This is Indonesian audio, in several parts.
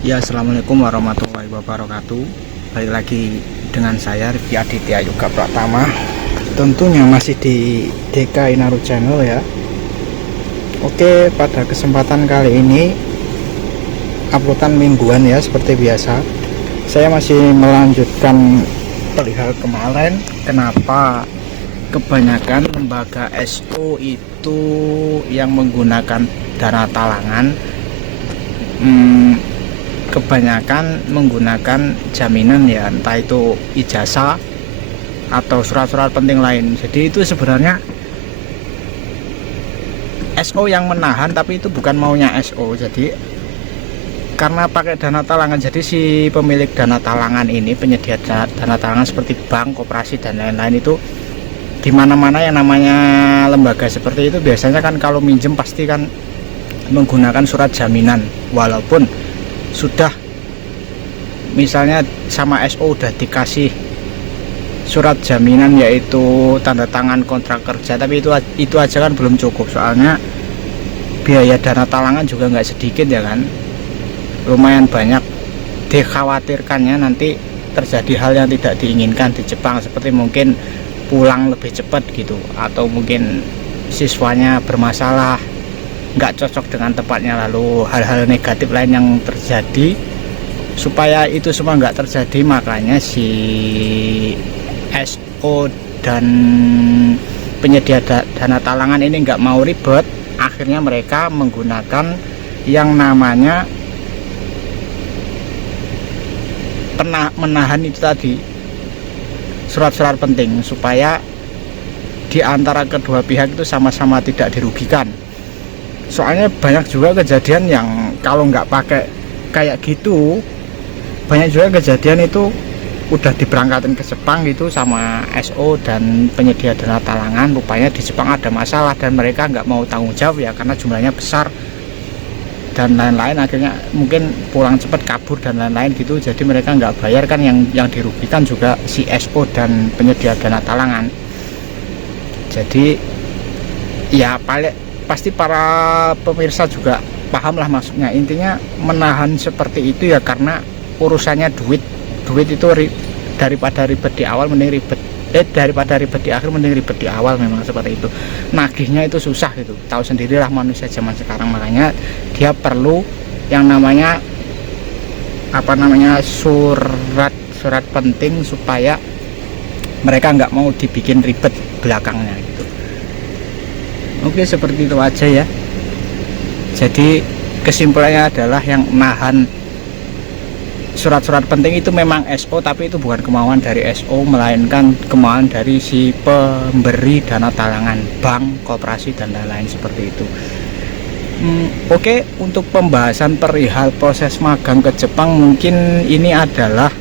Ya, assalamualaikum warahmatullahi wabarakatuh. Balik lagi dengan saya Rifki Aditya Yoga Pratama. Tentunya masih di DK Inaru Channel ya. Oke, pada kesempatan kali ini uploadan mingguan ya, seperti biasa. Saya masih melanjutkan perihal kemarin. Kenapa kebanyakan lembaga SO itu yang menggunakan dana talangan, kebanyakan menggunakan jaminan ya, entah itu ijazah atau surat-surat penting lain. Jadi itu sebenarnya SO yang menahan, tapi itu bukan maunya SO. Jadi karena pakai dana talangan, jadi si pemilik dana talangan ini, penyedia dana talangan seperti bank, koperasi dan lain-lain, itu dimana-mana yang namanya lembaga seperti itu biasanya kan kalau minjem pasti kan menggunakan surat jaminan, walaupun sudah misalnya sama SO udah dikasih surat jaminan yaitu tanda tangan kontrak kerja, tapi itu aja kan belum cukup. Soalnya biaya dana talangan juga nggak sedikit ya kan, lumayan banyak. Dikhawatirkannya nanti terjadi hal yang tidak diinginkan di Jepang, seperti mungkin pulang lebih cepat gitu, atau mungkin siswanya bermasalah, nggak cocok dengan tempatnya, lalu hal-hal negatif lain yang terjadi. Supaya itu semua nggak terjadi, makanya si SO dan penyedia dana talangan ini nggak mau ribet. Akhirnya mereka menggunakan yang namanya menahan itu tadi, surat-surat penting, supaya di antara kedua pihak itu sama-sama tidak dirugikan. Soalnya banyak juga kejadian yang kalau nggak pakai kayak gitu, banyak juga kejadian itu udah diberangkatin ke Jepang gitu sama SO dan penyedia dana talangan, rupanya di Jepang ada masalah dan mereka nggak mau tanggung jawab ya, karena jumlahnya besar dan lain-lain. Akhirnya mungkin pulang cepat, kabur dan lain-lain gitu. Jadi mereka nggak bayar kan, yang dirugikan juga si SO dan penyedia dana talangan. Jadi ya pasti para pemirsa juga paham lah maksudnya. Intinya menahan seperti itu ya karena urusannya duit itu daripada ribet di awal mending daripada ribet di akhir mending ribet di awal. Memang seperti itu, nagihnya itu susah gitu, tahu sendirilah manusia zaman sekarang. Makanya dia perlu yang namanya surat penting, supaya mereka nggak mau dibikin ribet belakangnya gitu. Oke, seperti itu aja ya. Jadi kesimpulannya adalah yang nahan surat-surat penting itu memang SO, tapi itu bukan kemauan dari SO, melainkan kemauan dari si pemberi dana talangan, bank, koperasi dan lain-lain seperti itu. Oke, untuk pembahasan perihal proses magang ke Jepang mungkin ini adalah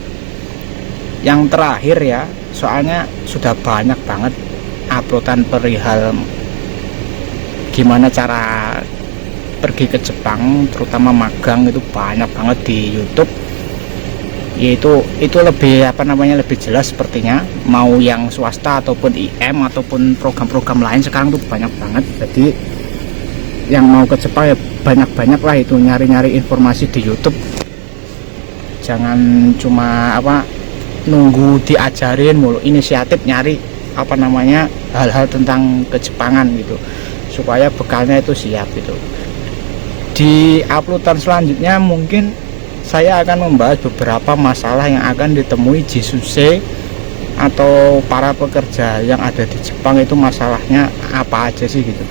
yang terakhir ya. Soalnya sudah banyak banget uploadan perihal gimana cara pergi ke Jepang, terutama magang, itu banyak banget di YouTube. Yaitu lebih lebih jelas sepertinya, mau yang swasta ataupun IM ataupun program-program lain sekarang tuh banyak banget. Jadi yang mau ke Jepang ya banyak-banyak lah itu nyari-nyari informasi di YouTube. Jangan cuma nunggu diajarin mulu, inisiatif nyari hal-hal tentang kejepangan gitu, supaya bekalnya itu siap gitu. Di uploadan selanjutnya mungkin saya akan membahas beberapa masalah yang akan ditemui Jisuse atau para pekerja yang ada di Jepang, itu masalahnya apa aja sih gitu.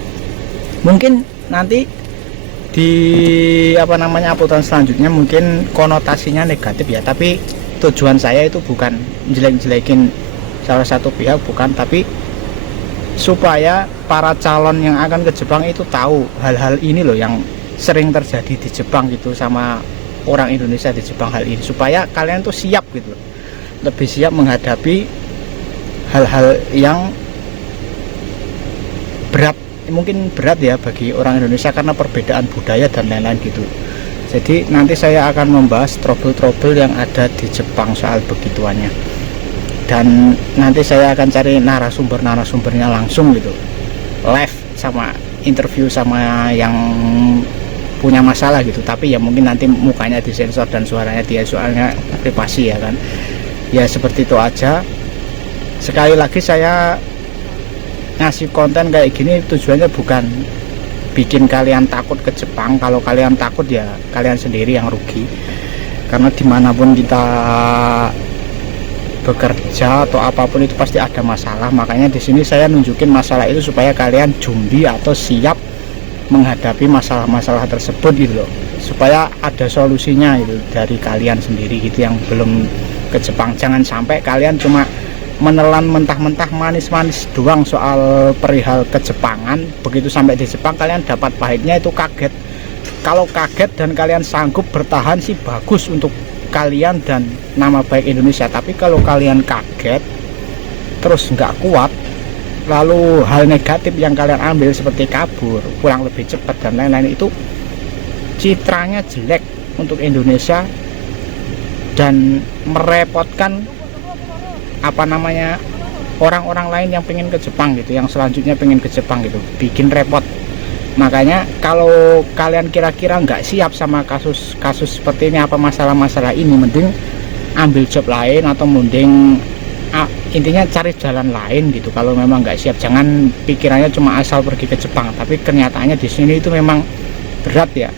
Mungkin nanti di uploadan selanjutnya mungkin konotasinya negatif ya, tapi tujuan saya itu bukan jelek-jelekin salah satu pihak, bukan, tapi supaya para calon yang akan ke Jepang itu tahu hal-hal ini loh yang sering terjadi di Jepang gitu, sama orang Indonesia di Jepang hal ini, supaya kalian tuh siap gitu, lebih siap menghadapi hal-hal yang mungkin berat ya bagi orang Indonesia karena perbedaan budaya dan lain-lain gitu. Jadi nanti saya akan membahas trouble-trouble yang ada di Jepang soal begituannya, dan nanti saya akan cari narasumbernya langsung gitu, live sama interview sama yang punya masalah gitu, tapi ya mungkin nanti mukanya disensor dan suaranya dia soalnya privasi ya kan. Ya seperti itu aja. Sekali lagi saya ngasih konten kayak gini tujuannya bukan bikin kalian takut ke Jepang. Kalau kalian takut ya kalian sendiri yang rugi, karena dimanapun kita bekerja atau apapun itu pasti ada masalah. Makanya di sini saya nunjukin masalah itu supaya kalian jumbi atau siap menghadapi masalah-masalah tersebut gitu loh, supaya ada solusinya gitu dari kalian sendiri gitu yang belum ke Jepang. Jangan sampai kalian cuma menelan mentah-mentah manis-manis doang soal perihal kejepangan. Begitu sampai di Jepang kalian dapat pahitnya itu kaget. Kalau kaget dan kalian sanggup bertahan sih bagus untuk kalian dan nama baik Indonesia. Tapi kalau kalian kaget terus nggak kuat, lalu hal negatif yang kalian ambil seperti kabur, pulang lebih cepat dan lain-lain, itu citranya jelek untuk Indonesia dan merepotkan orang-orang lain yang pengen ke Jepang gitu, yang selanjutnya pengen ke Jepang gitu, bikin repot. Makanya kalau kalian kira-kira nggak siap sama kasus seperti ini, apa masalah-masalah ini, mending ambil job lain atau mending intinya cari jalan lain gitu. Kalau memang nggak siap, jangan pikirannya cuma asal pergi ke Jepang, tapi kenyataannya di sini itu memang berat ya,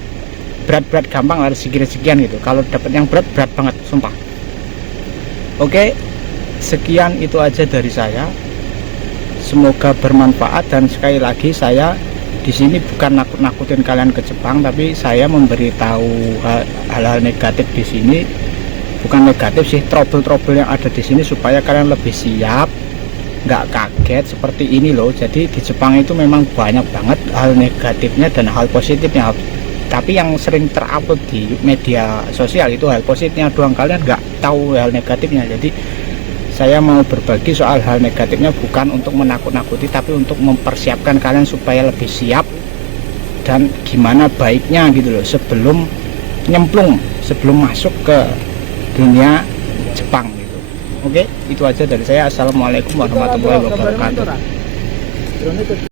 berat gampang harus sekian gitu. Kalau dapat yang berat banget sumpah. Oke, sekian itu aja dari saya, semoga bermanfaat. Dan sekali lagi saya di sini bukan nakut-nakutin kalian ke Jepang, tapi saya memberitahu hal-hal negatif di sini. Bukan negatif sih, trouble-trouble yang ada di sini supaya kalian lebih siap, nggak kaget seperti ini loh. Jadi di Jepang itu memang banyak banget hal negatifnya dan hal positifnya, tapi yang sering terupload di media sosial itu hal positifnya doang, kalian nggak tahu hal negatifnya. Jadi saya mau berbagi soal hal negatifnya bukan untuk menakut-nakuti, tapi untuk mempersiapkan kalian supaya lebih siap dan gimana baiknya gitu loh sebelum nyemplung, sebelum masuk ke dunia Jepang gitu. Oke, itu aja dari saya. Assalamualaikum warahmatullahi wabarakatuh.